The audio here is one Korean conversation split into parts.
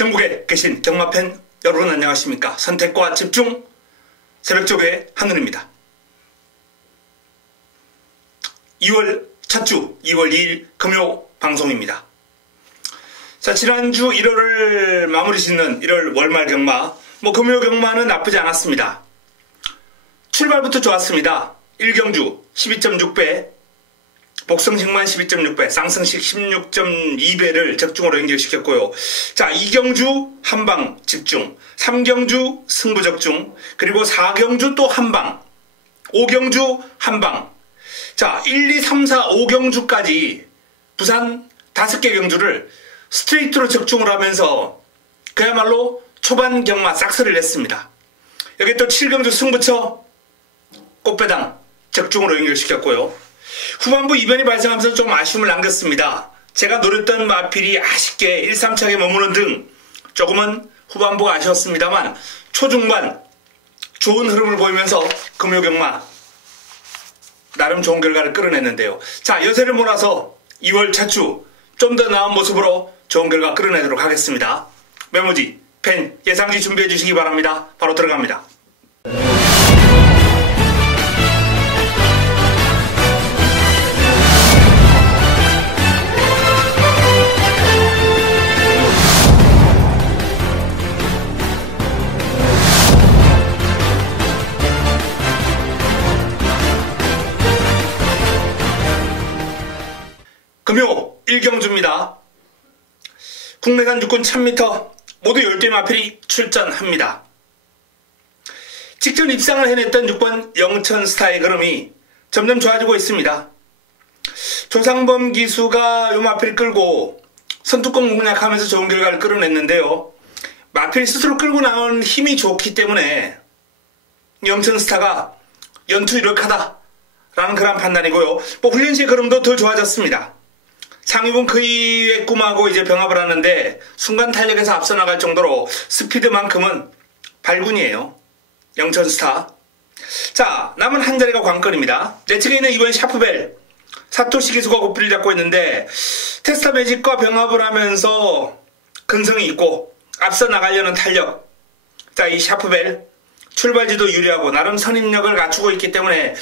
전국에 계신 경마팬 여러분 안녕하십니까. 선택과 집중 새벽조의 한눈입니다. 2월 첫 주 2월 2일 금요 방송입니다. 자, 지난주 1월을 마무리 짓는 1월 월말 경마, 금요 경마는 나쁘지 않았습니다. 출발부터 좋았습니다. 1경주 12.6배, 복성식만 12.6배, 쌍성식 16.2배를 적중으로 연결시켰고요. 자, 2경주 한방 집중, 3경주 승부 적중, 그리고 4경주 또 한방, 5경주 한방. 자, 1, 2, 3, 4, 5경주까지 부산 5개 경주를 스트레이트로 적중을 하면서 그야말로 초반 경마 싹스를 냈습니다. 여기 또 7경주 승부처 꽃배당 적중으로 연결시켰고요. 후반부 이변이 발생하면서 좀 아쉬움을 남겼습니다. 제가 노렸던 마필이 아쉽게 1, 3차에 머무는 등 조금은 후반부가 아쉬웠습니다만 초중반 좋은 흐름을 보이면서 금요경마 나름 좋은 결과를 끌어냈는데요. 자, 여세를 몰아서 2월 첫 주 좀 더 나은 모습으로 좋은 결과 끌어내도록 하겠습니다. 메모지, 펜, 예상지 준비해 주시기 바랍니다. 바로 들어갑니다. 금요 1경주입니다. 국내산 육군 1000m 모두 10대 마필이 출전합니다. 직전 입상을 해냈던 6번 영천스타의 걸음이 점점 좋아지고 있습니다. 조상범 기수가 이 마필을 끌고 선두권 공략하면서 좋은 결과를 끌어냈는데요. 마필 스스로 끌고 나온 힘이 좋기 때문에 영천스타가 연투 유력하다라는 그런 판단이고요. 훈련 시의 걸음도 더 좋아졌습니다. 상위분 거의에 꿈하고 이제 병합을 하는데 순간 탄력에서 앞서 나갈 정도로 스피드만큼은 발군이에요. 영천스타. 자, 남은 한 자리가 관건입니다. 내 측에 있는 이번 샤프벨 사토시 기수가 고삐를 잡고 있는데 테스타 매직과 병합을 하면서 근성이 있고 앞서 나가려는 탄력. 자, 이 샤프벨 출발지도 유리하고 나름 선임력을 갖추고 있기 때문에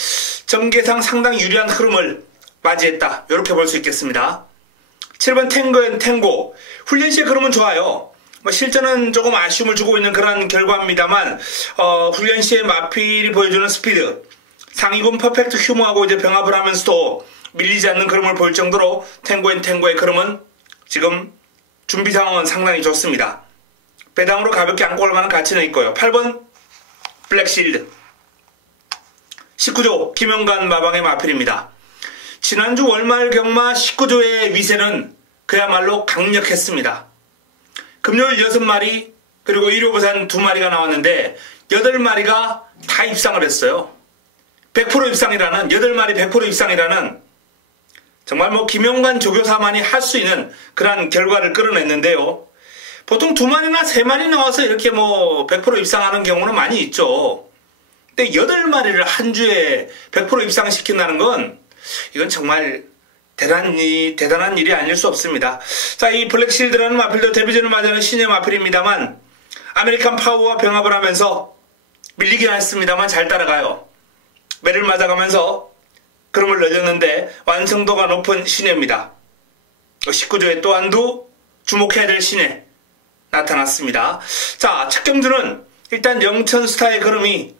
전개상 상당히 유리한 흐름을 맞이했다. 이렇게 볼 수 있겠습니다. 7번 탱고앤 탱고. 훈련 시에 그러면 좋아요. 실전은 조금 아쉬움을 주고 있는 그런 결과입니다만, 훈련 시에 마필이 보여주는 스피드, 상위군 퍼펙트 휴머하고 이제 병합을 하면서도 밀리지 않는 그림을 보일 정도로 탱고앤 탱고의 그림은 지금 준비 상황은 상당히 좋습니다. 배당으로 가볍게 안고 올 만한 가치는 있고요. 8번 블랙실드. 19조 김영관 마방의 마필입니다. 지난주 월말 경마 19조의 위세는 그야말로 강력했습니다. 금요일 6마리 그리고 일요부산 2마리가 나왔는데 8마리가 다 입상을 했어요. 100% 입상이라는 8마리 100% 입상이라는 정말 김영관 조교사만이 할 수 있는 그런 결과를 끌어냈는데요. 보통 2마리나 3마리 나와서 이렇게 100% 입상하는 경우는 많이 있죠. 근데 8마리를 한 주에 100% 입상시킨다는 건 이건 정말 대단한 일이 아닐 수 없습니다. 자, 이 블랙실드라는 마필도 데뷔전을 맞이하는 신의 마필입니다만 아메리칸 파워와 병합을 하면서 밀리긴 했습니다만 잘 따라가요. 매를 맞아가면서 그름을 늘렸는데 완성도가 높은 신예입니다. 19조에 또 한두 주목해야 될 신예 나타났습니다. 자, 첫 경주는 일단 영천스타의 걸음이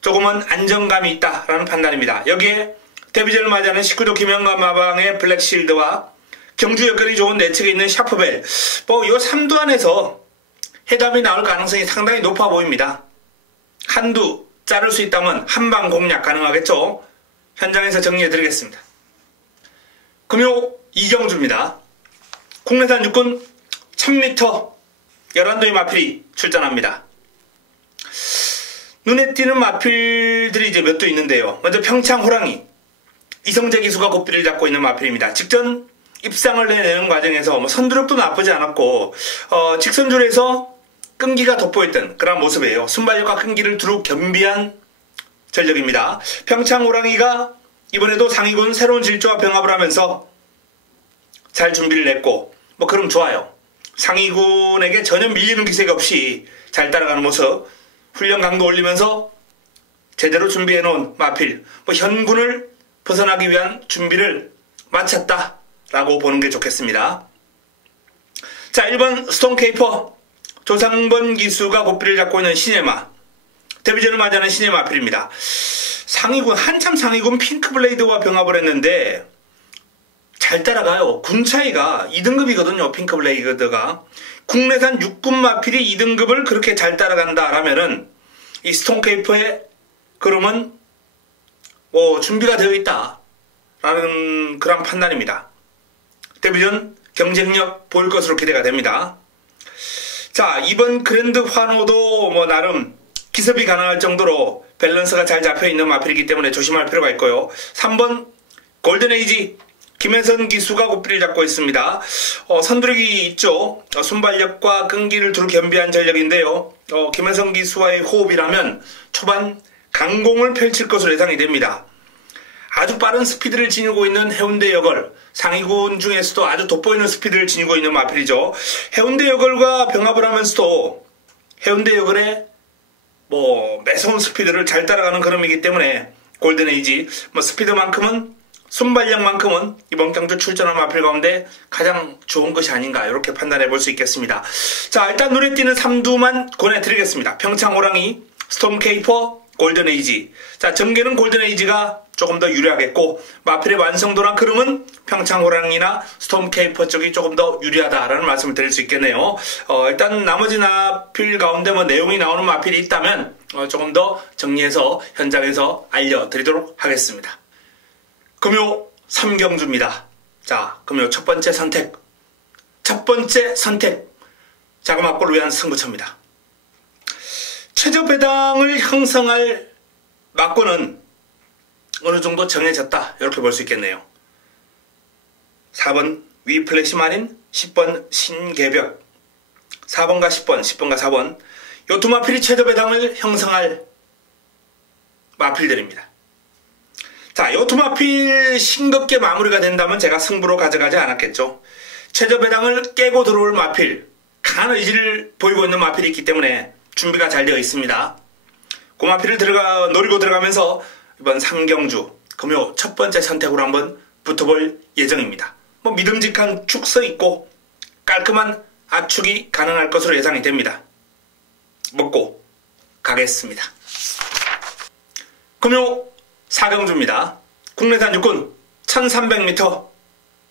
조금은 안정감이 있다라는 판단입니다. 여기에 데뷔전을 맞이하는 19조 김영관 마방의 블랙실드와 경주 여건이 좋은 내측에 있는 샤프벨, 이 3두 안에서 해답이 나올 가능성이 상당히 높아 보입니다. 한두 자를 수 있다면 한방 공략 가능하겠죠. 현장에서 정리해드리겠습니다. 금요 2경주입니다. 국내산 육군 1000m 11도의 마필이 출전합니다. 눈에 띄는 마필들이 이제 몇 도 있는데요. 먼저 평창 호랑이 이성재 기수가 고삐를 잡고 있는 마필입니다. 직전 입상을 내는 과정에서 선두력도 나쁘지 않았고 직선줄에서 끈기가 돋보였던 그런 모습이에요. 순발력과 끈기를 두루 겸비한 전력입니다. 평창 호랑이가 이번에도 상위군 새로운 질주와 병합을 하면서 잘 준비를 냈고 그럼 좋아요. 상위군에게 전혀 밀리는 기색 없이 잘 따라가는 모습, 훈련 강도 올리면서 제대로 준비해놓은 마필, 현군을 벗어나기 위한 준비를 마쳤다라고 보는 게 좋겠습니다. 자, 1번 스톤케이퍼, 조상번 기수가 고삐를 잡고 있는 신예마, 데뷔전을 맞이하는 신예 마필입니다. 상위군, 한참 상위군 핑크블레이드와 병합을 했는데 잘 따라가요. 군 차이가 2등급이거든요. 핑크블레이드가. 국내산 육군 마필이 2등급을 그렇게 잘 따라간다라면은 이 스톤케이퍼의 그림은 준비가 되어 있다라는 그런 판단입니다. 데뷔전 경쟁력 보일 것으로 기대가 됩니다. 자, 이번 그랜드 환호도 나름 기습이 가능할 정도로 밸런스가 잘 잡혀있는 마필이기 때문에 조심할 필요가 있고요. 3번 골든에이지, 김혜선 기수가 고삐를 잡고 있습니다. 선두력이 있죠. 순발력과 끈기를 두루 겸비한 전력인데요. 김혜선 기수와의 호흡이라면 초반 강공을 펼칠 것으로 예상이 됩니다. 아주 빠른 스피드를 지니고 있는 해운대 여걸, 상위군 중에서도 아주 돋보이는 스피드를 지니고 있는 마필이죠. 해운대 여걸과 병합을 하면서도 해운대 여걸의 매서운 스피드를 잘 따라가는 그림이기 때문에 골든에이지, 스피드만큼은, 순발력만큼은 이번 경주 출전한 마필 가운데 가장 좋은 것이 아닌가, 이렇게 판단해 볼 수 있겠습니다. 자, 일단 눈에 띄는 3두만 권해드리겠습니다. 평창호랑이, 스톰케이퍼, 골든에이지. 자, 전개는 골든에이지가 조금 더 유리하겠고, 마필의 완성도나 흐름은 평창호랑이나 스톰케이퍼 쪽이 조금 더 유리하다라는 말씀을 드릴 수 있겠네요. 일단 나머지 마필 가운데 내용이 나오는 마필이 있다면 조금 더 정리해서 현장에서 알려드리도록 하겠습니다. 금요 3경주입니다. 자, 금요 첫 번째 선택, 자그마골을 위한 승부처입니다. 최저 배당을 형성할 막고는 어느 정도 정해졌다, 이렇게 볼 수 있겠네요. 4번 위플래시 마린, 10번 신개벽, 4번과 10번과 4번, 요 두 마필이 최저 배당을 형성할 마필들입니다. 자, 요 두 마필 싱겁게 마무리가 된다면 제가 승부로 가져가지 않았겠죠. 최저 배당을 깨고 들어올 마필, 강한 의지를 보이고 있는 마필이 있기 때문에 준비가 잘 되어 있습니다. 그 마필을 노리고 들어가면서 이번 3경주 금요 첫 번째 선택으로 한번 붙어볼 예정입니다. 믿음직한 축서 있고 깔끔한 압축이 가능할 것으로 예상이 됩니다. 먹고 가겠습니다. 금요 4경주입니다. 국내산 육군 1300m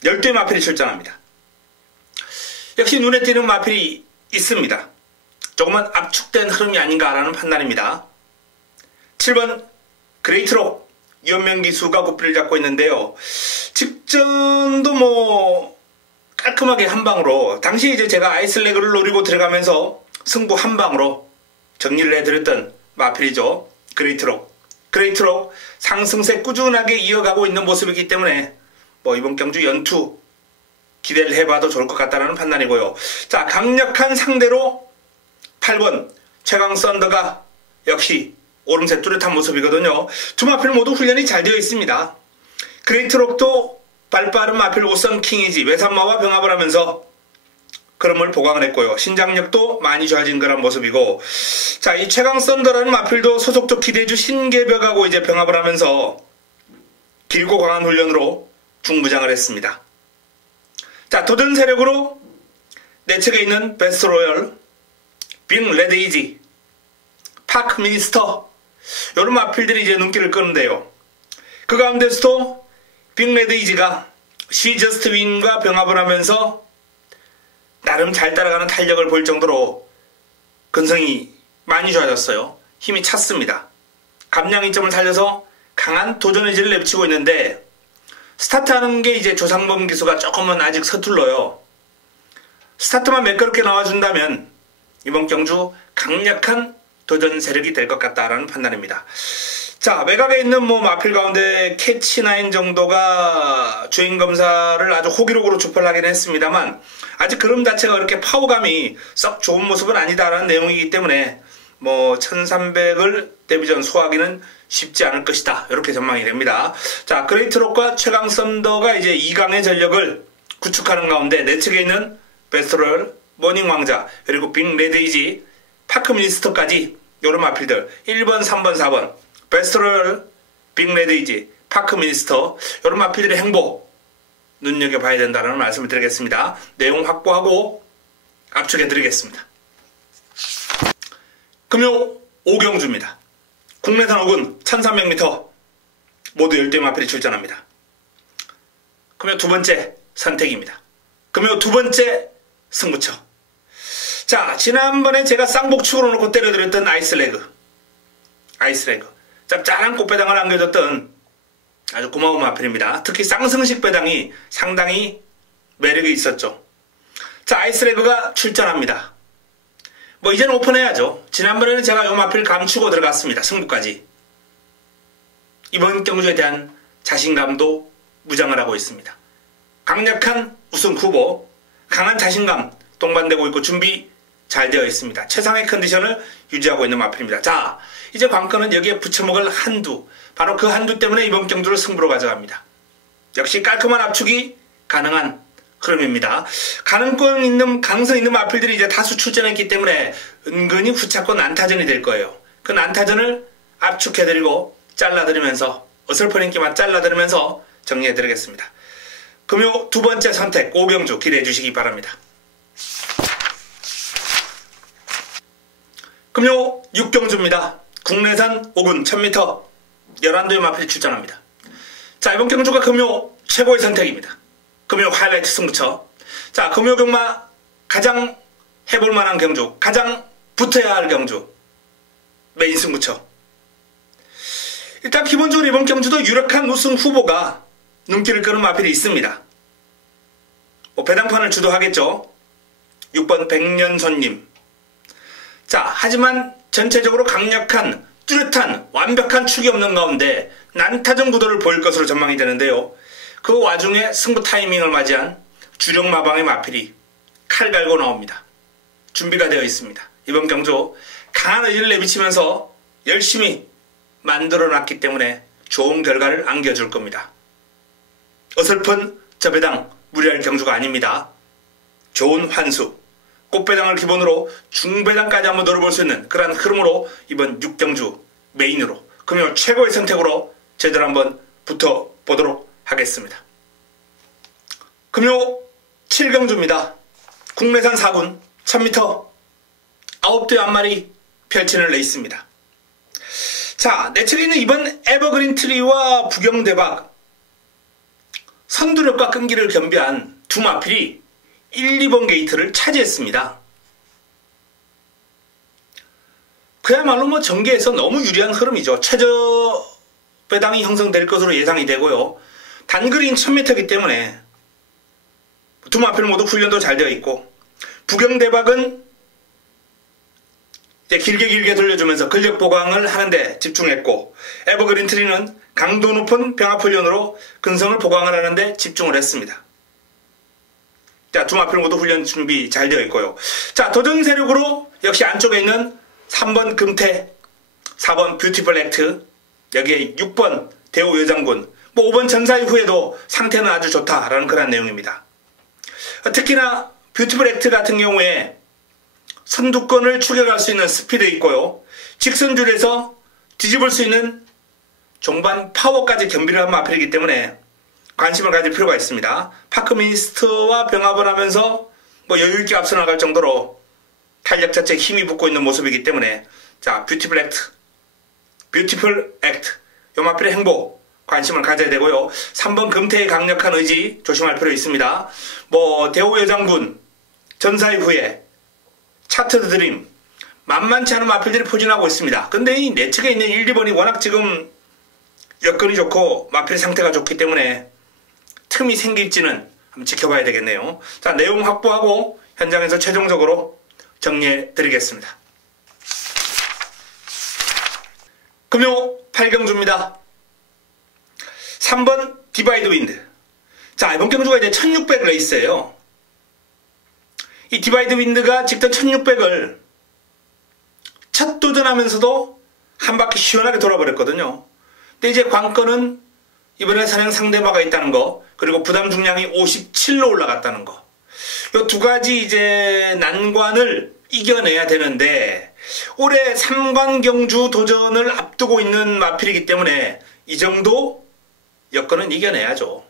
12의 마필이 출전합니다. 역시 눈에 띄는 마필이 있습니다. 조금은 압축된 흐름이 아닌가라는 판단입니다. 7번 그레이트록, 이현명 기수가 고삐를 잡고 있는데요. 직전도 깔끔하게 한 방으로, 당시 이제 제가 아이슬레그를 노리고 들어가면서 승부 한 방으로 정리를 해드렸던 마필이죠. 그레이트록 상승세 꾸준하게 이어가고 있는 모습이기 때문에 이번 경주 연투 기대를 해봐도 좋을 것 같다는 판단이고요. 자, 강력한 상대로 8번 최강 썬더가 역시 오름세 뚜렷한 모습이거든요. 두 마필 모두 훈련이 잘 되어 있습니다. 그레이트록도 발빠른 마필 우선 킹이지 외산마와 병합을 하면서 그럼을 보강을 했고요. 신장력도 많이 좋아진 그런 모습이고, 자, 이 최강 썬더라는 마필도 소속적 기대주 신개벽하고 이제 병합을 하면서 길고 강한 훈련으로 중부장을 했습니다. 자, 도전 세력으로 내측에 있는 베스트 로열, 빅 레드이지, 파크 미니스터, 이런 마필들이 이제 눈길을 끄는데요. 그 가운데서도 빅 레드이지가 시 저스트 윈과 병합을 하면서 나름 잘 따라가는 탄력을 보일 정도로 근성이 많이 좋아졌어요. 힘이 찼습니다. 감량 이점을 살려서 강한 도전 의지를 내비치고 있는데, 스타트하는 게 이제 조상범 기수가 조금은 아직 서툴러요. 스타트만 매끄럽게 나와준다면 이번 경주 강력한 도전 세력이 될 것 같다라는 판단입니다. 자, 외곽에 있는 마필 가운데 캐치9 정도가 주행 검사를 아주 호기록으로 주파를 하긴 했습니다만, 아직 그림 자체가 그렇게 파워감이 썩 좋은 모습은 아니다라는 내용이기 때문에 1300을 데뷔전 소화하기는 쉽지 않을 것이다, 이렇게 전망이 됩니다. 자, 그레이트록과 최강 썬더가 이제 2강의 전력을 구축하는 가운데 내측에 있는 베스트로열, 모닝 왕자, 그리고 빅 레드이지, 파크 미니스터까지 요런 마필들 1번, 3번, 4번 베스트롤, 빅 레드이지, 파크 미니스터 요런 마필들의 행보 눈여겨봐야 된다는 말씀을 드리겠습니다. 내용 확보하고 압축해드리겠습니다. 금요 5경주입니다. 국내산 5군 1300m 모두 10대 마필이 출전합니다. 금요 두 번째 선택입니다. 금요 두 번째 승부처. 자, 지난번에 제가 쌍복축으로 놓고 때려드렸던 아이스레그. 짭짤한 꽃배당을 안겨줬던 아주 고마운 마필입니다. 특히 쌍승식 배당이 상당히 매력이 있었죠. 자, 아이스레그가 출전합니다. 뭐 이제는 오픈해야죠. 지난번에는 제가 요 마필 감추고 들어갔습니다. 승부까지. 이번 경주에 대한 자신감도 무장을 하고 있습니다. 강력한 우승 후보, 강한 자신감 동반되고 있고 준비 잘 되어 있습니다. 최상의 컨디션을 유지하고 있는 마필입니다. 자, 이제 관건은 여기에 붙여먹을 한두, 바로 그 한두 때문에 이번 경주를 승부로 가져갑니다. 역시 깔끔한 압축이 가능한 흐름입니다. 가능성 있는 마필들이 이제 다수 출전했기 때문에 은근히 후차고 난타전이 될 거예요. 그 난타전을 압축해드리고 잘라드리면서 어설픈 인기만 잘라드리면서 정리해드리겠습니다. 금요 두 번째 선택 5경주 기대해 주시기 바랍니다. 금요 6경주입니다. 국내산 5군 1000m 11도의 마필이 출전합니다. 자, 이번 경주가 금요 최고의 선택입니다. 금요 하이라이트 승부처. 자, 금요 경마 가장 해볼 만한 경주, 가장 붙어야 할 경주, 메인 승부처. 일단 기본적으로 이번 경주도 유력한 우승 후보가 눈길을 끄는 마필이 있습니다. 뭐 배당판을 주도하겠죠. 6번 백년손님. 자, 하지만 전체적으로 강력한 뚜렷한 완벽한 축이 없는 가운데 난타전 구도를 보일 것으로 전망이 되는데요. 그 와중에 승부 타이밍을 맞이한 주력 마방의 마필이 칼 갈고 나옵니다. 준비가 되어 있습니다. 이번 경주 강한 의지를 내비치면서 열심히 만들어놨기 때문에 좋은 결과를 안겨줄 겁니다. 어설픈 저배당 무리할 경주가 아닙니다. 좋은 환수, 꽃배당을 기본으로 중배당까지 한번 노려볼 수 있는 그런 흐름으로 이번 6경주 메인으로 금요 최고의 선택으로 제대로 한번 붙어보도록 하겠습니다. 금요 7경주입니다. 국내산 4군 1000m 9대 1마리 펼치는 레이스입니다. 자, 내 측에 있는 이번 에버그린 트리와 부경대박 선두력과 끈기를 겸비한 두 마필이 1, 2번 게이트를 차지했습니다. 그야말로 뭐 전개에서 너무 유리한 흐름이죠. 최저 배당이 형성될 것으로 예상이 되고요. 단그린 1000m이기 때문에 두 마필 모두 훈련도 잘 되어 있고, 부경대박은 이제 길게 돌려주면서 근력 보강을 하는데 집중했고, 에버그린 트리는 강도 높은 병합훈련으로 근성을 보강을 하는데 집중을 했습니다. 자, 두 마필 모두 훈련 준비 잘 되어 있고요. 자, 도전 세력으로 역시 안쪽에 있는 3번 금태, 4번 뷰티풀 액트, 여기에 6번 대우 여장군, 뭐 5번 전사 이후에도 상태는 아주 좋다라는 그런 내용입니다. 특히나 뷰티풀 액트 같은 경우에 선두권을 추격할 수 있는 스피드 있고요. 직선줄에서 뒤집을 수 있는 종반 파워까지 겸비를 한 마필이기 때문에 관심을 가질 필요가 있습니다. 파크미니스트와 병합을 하면서 뭐 여유있게 앞서 나갈 정도로 탄력 자체에 힘이 붙고 있는 모습이기 때문에, 자, 뷰티풀 액트 요 마필의 행보 관심을 가져야 되고요. 3번 금태의 강력한 의지 조심할 필요 있습니다. 뭐 대우 여장군, 전사 이후에 차트드 드림 만만치 않은 마필들이 포진하고 있습니다. 근데 이 내측에 있는 1, 2번이 워낙 지금 여건이 좋고 마필 상태가 좋기 때문에 틈이 생길지는 한번 지켜봐야 되겠네요. 자, 내용 확보하고 현장에서 최종적으로 정리해 드리겠습니다. 금요 8경주입니다. 3번 디바이드 윈드. 자, 이번 경주가 이제 1600 레이스예요. 이 디바이드 윈드가 직전 1600을 첫 도전하면서도 한 바퀴 시원하게 돌아버렸거든요. 근데 이제 관건은 이번에 선행 상대마가 있다는 거, 그리고 부담 중량이 57로 올라갔다는 거. 요 두 가지 이제 난관을 이겨내야 되는데 올해 3관 경주 도전을 앞두고 있는 마필이기 때문에 이 정도 여건은 이겨내야죠.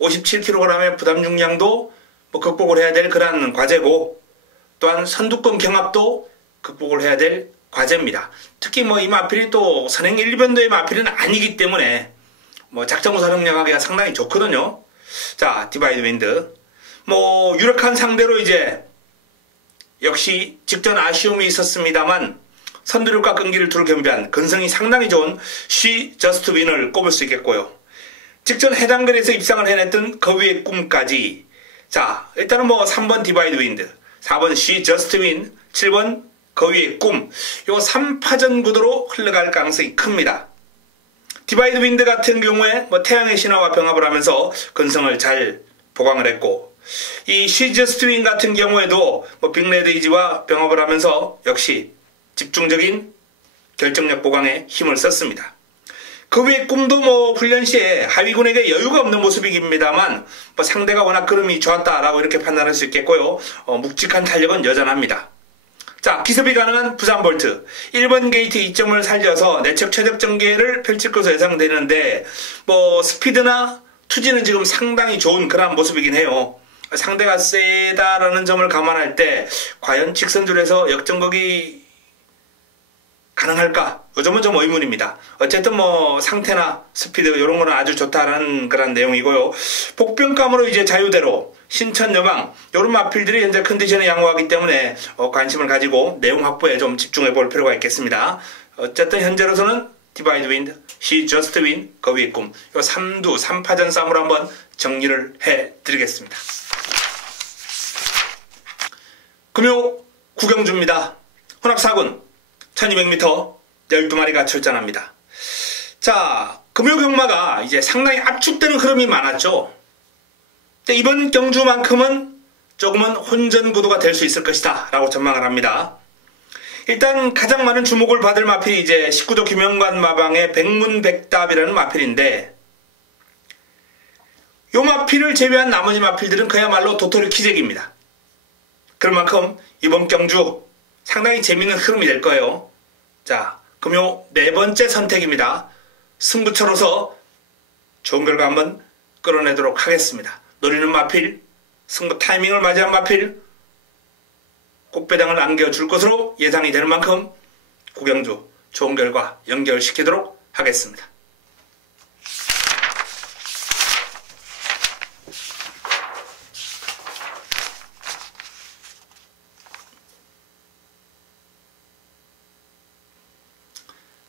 57kg의 부담 중량도 뭐 극복을 해야 될 그런 과제고, 또한 선두권 경합도 극복을 해야 될 과제입니다. 특히 뭐 이 마필이 또 선행 1변도의 마필은 아니기 때문에 뭐 작전 구사능력하기가 상당히 좋거든요. 자, 디바이드 윈드. 뭐 유력한 상대로 이제 역시 직전 아쉬움이 있었습니다만 선두력과 끈기를 두루 겸비한 근성이 상당히 좋은 She Just Win을 꼽을 수 있겠고요. 직전 해당 글에서 입상을 해냈던 거위의 꿈까지. 자, 일단은 뭐 3번 디바이드 윈드, 4번 She Just Win, 7번 거위의 꿈, 요 3파전 구도로 흘러갈 가능성이 큽니다. 디바이드 윈드 같은 경우에 뭐 태양의 신화와 병합을 하면서 근성을 잘 보강을 했고, 이 She Just Win 같은 경우에도 뭐 빅레드이지와 병합을 하면서 역시 집중적인 결정력 보강에 힘을 썼습니다. 그 외의 꿈도 뭐 훈련 시에 하위군에게 여유가 없는 모습이깁니다만 뭐 상대가 워낙 그름이 좋았다라고 이렇게 판단할 수 있겠고요. 묵직한 탄력은 여전합니다. 자, 기습이 가능한 부산 볼트 1번 게이트 2점을 살려서 내측 최적 전개를 펼칠 것으로 예상되는데 뭐 스피드나 투지는 지금 상당히 좋은 그런 모습이긴 해요. 상대가 세다라는 점을 감안할 때 과연 직선줄에서 역전극이 가능할까? 이 점은 좀 의문입니다. 어쨌든 뭐 상태나 스피드 이런 거는 아주 좋다라는 그런 내용이고요. 복병감으로 이제 자유대로 신천 여방 이런 마필들이 현재 컨디션에 양호하기 때문에 관심을 가지고 내용 확보에 좀 집중해 볼 필요가 있겠습니다. 어쨌든 현재로서는 디바이드 윈드, She Just Win, 거위의 꿈, 이 3두 3파전 싸움으로 한번 정리를 해 드리겠습니다. 금요 구경주입니다. 혼합 4군 1200m 12마리가 출전합니다. 자, 금요 경마가 이제 상당히 압축되는 흐름이 많았죠. 근데 이번 경주만큼은 조금은 혼전 구도가 될 수 있을 것이다 라고 전망을 합니다. 일단 가장 많은 주목을 받을 마필이 이제 19조 김영관 마방의 백문백답이라는 마필인데, 요 마필을 제외한 나머지 마필들은 그야말로 도토리 키재기입니다. 그런 만큼 이번 경주 상당히 재밌는 흐름이 될 거예요. 자, 금요 네 번째 선택입니다. 승부처로서 좋은 결과 한번 끌어내도록 하겠습니다. 노리는 마필, 승부 타이밍을 맞이한 마필, 꽃배당을 안겨줄 것으로 예상이 되는 만큼 구경주 좋은 결과 연결시키도록 하겠습니다.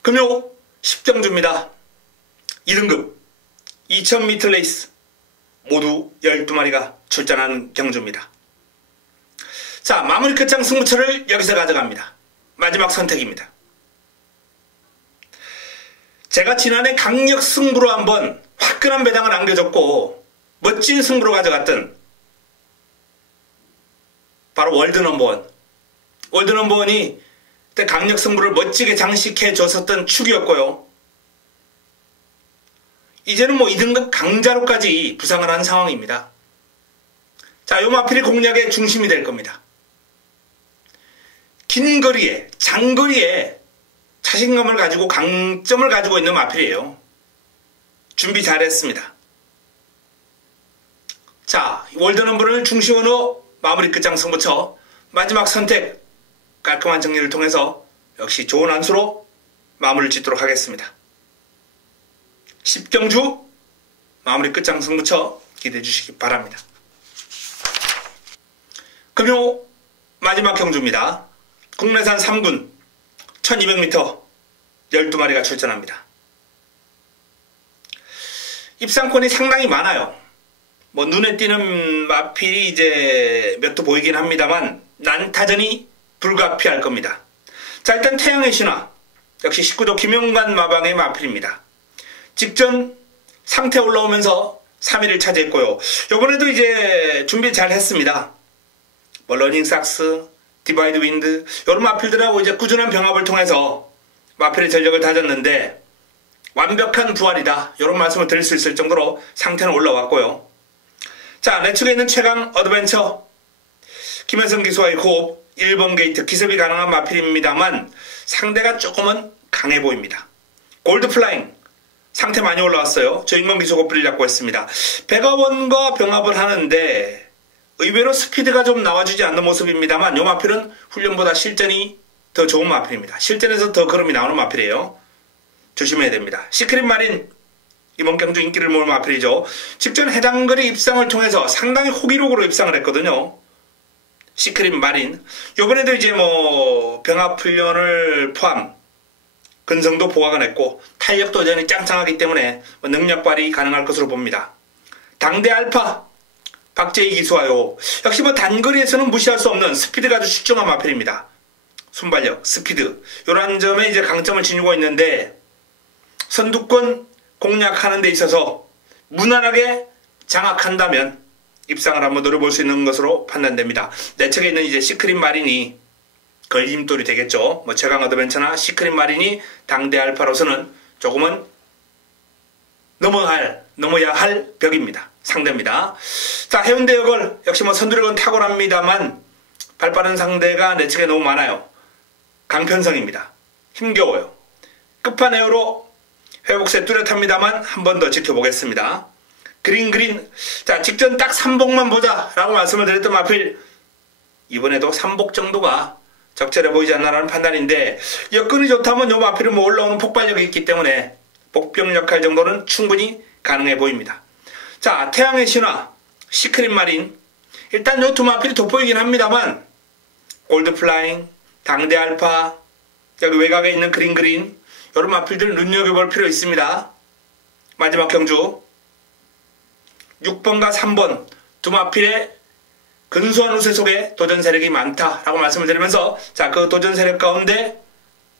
금요 10경주입니다. 2등급 2000m 레이스 모두 12마리가 출전하는 경주입니다. 자, 마무리 끝장 승부처를 여기서 가져갑니다. 마지막 선택입니다. 제가 지난해 강력 승부로 한번 화끈한 배당을 안겨줬고 멋진 승부로 가져갔던 바로 월드넘버원. 월드넘버원이 그때 강력 승부를 멋지게 장식해 줬었던 축이었고요. 이제는 뭐 2등급 강자로까지 부상을 한 상황입니다. 자, 요 마필이 공략의 중심이 될 겁니다. 긴 거리에, 장거리에 자신감을 가지고 강점을 가지고 있는 마필이에요. 준비 잘했습니다. 자, 월드넘버를 중심으로 마무리 끝장 승부처 마지막 선택 깔끔한 정리를 통해서 역시 좋은 안수로 마무리를 짓도록 하겠습니다. 10경주 마무리 끝장 승부처 기대해 주시기 바랍니다. 금요 마지막 경주입니다. 국내산 3군 1200m 12마리가 출전합니다. 입상권이 상당히 많아요. 뭐 눈에 띄는 마필이 이제 몇 도 보이긴 합니다만 난타전이 불가피할 겁니다. 자, 일단 태양의 신화 역시 19조 김영관 마방의 마필입니다. 직전 상태 올라오면서 3위를 차지했고요. 요번에도 이제 준비 잘 했습니다. 뭐 러닝삭스, 디바이드 윈드 이런 마필들하고 이제 꾸준한 병합을 통해서 마필의 전력을 다졌는데 완벽한 부활이다 이런 말씀을 드릴 수 있을 정도로 상태는 올라왔고요. 자, 내 측에 있는 최강 어드벤처 김현성 기수와의 호흡 1번 게이트 기습이 가능한 마필입니다만 상대가 조금은 강해 보입니다. 골드플라잉 상태 많이 올라왔어요. 조인건 기수 고삐를 잡고 있습니다. 백아원과 병합을 하는데 의외로 스피드가 좀 나와주지 않는 모습입니다만 이 마필은 훈련보다 실전이 더 좋은 마필입니다. 실전에서 더 걸음이 나오는 마필이에요. 조심해야 됩니다. 시크릿 마린 이번 경주 인기를 모을 마필이죠. 직전 해당 거리 입상을 통해서 상당히 호기록으로 입상을 했거든요. 시크릿 마린 요번에도 이제 뭐 병합 훈련을 포함 근성도 보강을 했고 탄력도 여전히 짱짱하기 때문에 능력 발휘 가능할 것으로 봅니다. 당대 알파 박재희 기수와요. 역시 뭐 단거리에서는 무시할 수 없는 스피드가 아주 출중한 마필입니다. 순발력, 스피드 이런 점에 이제 강점을 지니고 있는데 선두권 공략하는 데 있어서 무난하게 장악한다면 입상을 한번 노려볼 수 있는 것으로 판단됩니다. 내 측에 있는 이제 시크릿 마린이 걸림돌이 되겠죠. 뭐 최강 어드벤처나 시크릿 마린이 당대 알파로서는 조금은 넘어야 할 벽입니다. 상대입니다. 자, 해운대역을 역시 뭐 선두력은 탁월합니다만 발빠른 상대가 내 측에 너무 많아요. 강편성입니다. 힘겨워요. 끝판에어로 회복세 뚜렷합니다만 한 번 더 지켜보겠습니다. 그린 자, 직전 딱 3복만 보자 라고 말씀을 드렸던 마필 이번에도 3복 정도가 적절해 보이지 않나라는 판단인데 여건이 좋다면 요 마필은 뭐 올라오는 폭발력이 있기 때문에 복병 역할 정도는 충분히 가능해 보입니다. 자, 태양의 신화 시크릿 마린 일단 요 두 마필이 돋보이긴 합니다만 골드플라잉 당대 알파 여기 외곽에 있는 그린 이런 마필들 눈여겨볼 필요 있습니다. 마지막 경주 6번과 3번 두 마필의 근소한 우세 속에 도전 세력이 많다라고 말씀을 드리면서 자, 그 도전 세력 가운데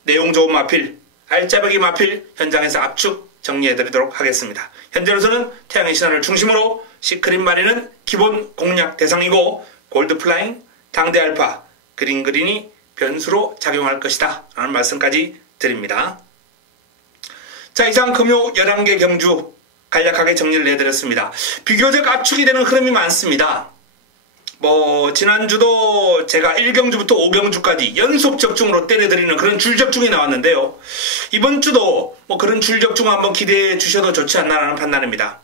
내용 좋은 마필, 알짜배기 마필 현장에서 압축 정리해드리도록 하겠습니다. 현재로서는 태양의 신화를 중심으로 시크릿 마린은 기본 공략 대상이고 골드플라잉, 당대 알파, 그린이 변수로 작용할 것이다 라는 말씀까지 드립니다. 자, 이상 금요 11개 경주 간략하게 정리를 해드렸습니다. 비교적 압축이 되는 흐름이 많습니다. 뭐 지난주도 제가 1경주부터 5경주까지 연속 적중으로 때려드리는 그런 줄적중이 나왔는데요. 이번 주도 뭐 그런 줄적중 한번 기대해 주셔도 좋지 않나라는 판단입니다.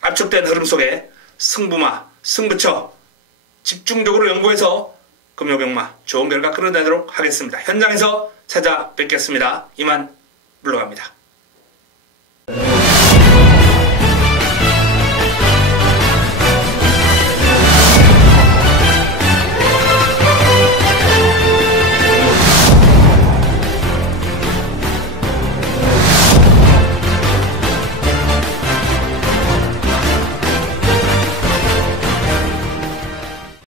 압축된 흐름 속에 승부마, 승부처 집중적으로 연구해서 금요병마 좋은 결과 끌어내도록 하겠습니다. 현장에서 찾아뵙겠습니다. 이만 물러갑니다.